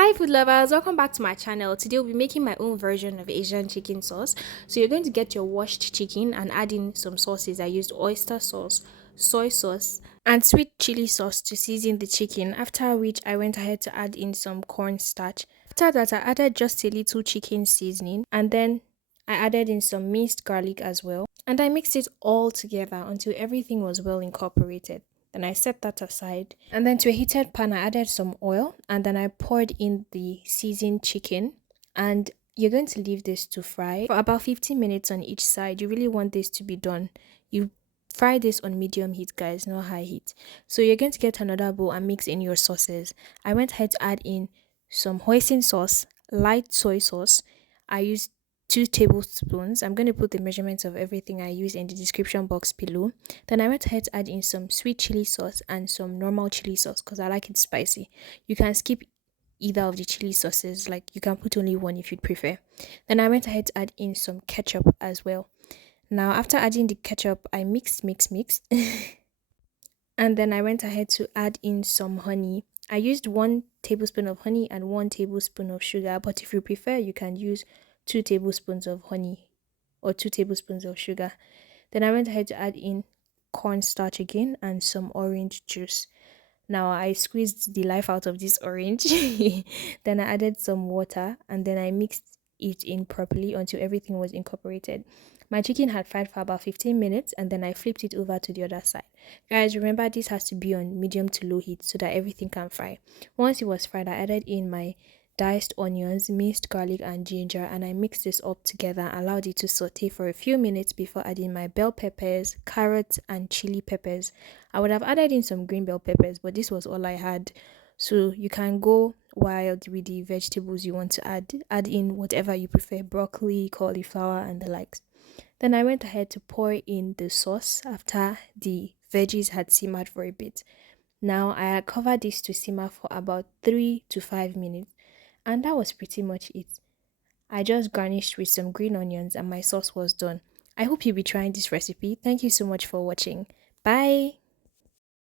Hi food lovers, welcome back to my channel. Today we'll be making my own version of Asian chicken sauce. So you're going to get your washed chicken and add in some sauces. I used oyster sauce, soy sauce, and sweet chili sauce to season the chicken, after which I went ahead to add in some cornstarch. After that, I added just a little chicken seasoning, and then I added in some minced garlic as well. And I mixed it all together until everything was well incorporated. Then I set that aside. And then to a heated pan, I added some oil and then I poured in the seasoned chicken. And you're going to leave this to fry for about 15 minutes on each side. You really want this to be done. You fry this on medium heat, guys, not high heat. So you're going to get another bowl and mix in your sauces. I went ahead to add in some hoisin sauce, light soy sauce. I used 2 tablespoons. I'm going to put the measurements of everything I use in the description box below. Then I went ahead to add in some sweet chili sauce and some normal chili sauce because I like it spicy. You can skip either of the chili sauces, like you can put only one if you'd prefer. Then I went ahead to add in some ketchup as well. Now, after adding the ketchup, I mixed. And then I went ahead to add in some honey. I used 1 tablespoon of honey and 1 tablespoon of sugar, but if you prefer, you can use 2 tablespoons of honey or 2 tablespoons of sugar. Then I went ahead to add in cornstarch again and some orange juice. Now I squeezed the life out of this orange. Then I added some water and then I mixed it in properly until everything was incorporated. My chicken had fried for about 15 minutes and then I flipped it over to the other side. Guys, remember this has to be on medium to low heat so that everything can fry. Once it was fried, I added in my diced onions, minced garlic and ginger, and I mixed this up together, allowed it to saute for a few minutes before adding my bell peppers, carrots and chili peppers. I would have added in some green bell peppers, but this was all I had. So you can go wild with the vegetables you want to add in whatever you prefer, broccoli, cauliflower and the likes. Then I went ahead to pour in the sauce after the veggies had simmered for a bit. Now I had covered this to simmer for about 3 to 5 minutes, and that was pretty much it. I just garnished with some green onions and my sauce was done. I hope you'll be trying this recipe. Thank you so much for watching. Bye!